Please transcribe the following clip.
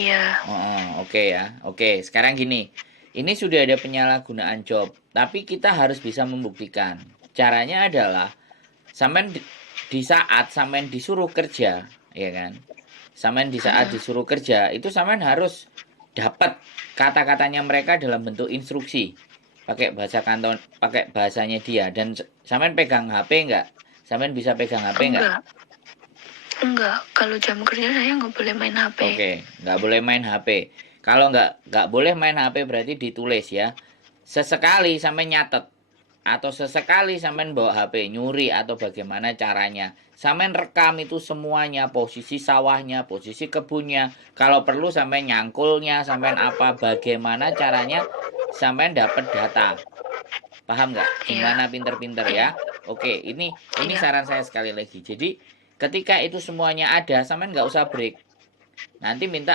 Iya. Oh, oke ya. Oke, sekarang gini. Ini sudah ada penyalahgunaan job, tapi kita harus bisa membuktikan. Caranya adalah sampean di saat sampean disuruh kerja, ya kan? Sampean di saat Mm-mm. disuruh kerja, itu sampean harus dapat kata-katanya mereka dalam bentuk instruksi. Pakai bahasa kanton, pakai bahasanya dia dan sampean pegang HP enggak? Sampean bisa pegang HP enggak? Enggak, enggak. Kalau jam kerja saya nggak boleh main HP. Oke, nggak boleh main HP. Kalau nggak boleh main HP berarti ditulis ya. Sesekali sampai nyatet atau sesekali sampean bawa HP nyuri atau bagaimana caranya. Sampean rekam itu semuanya, posisi sawahnya, posisi kebunnya. Kalau perlu sampai nyangkulnya, sampean apa, bagaimana caranya sampean dapat data. Paham nggak? Gimana Iya, pinter-pinter ya? iya, Oke, ini iya. saran saya sekali lagi. Jadi ketika itu semuanya ada, sampean nggak usah break. Nanti minta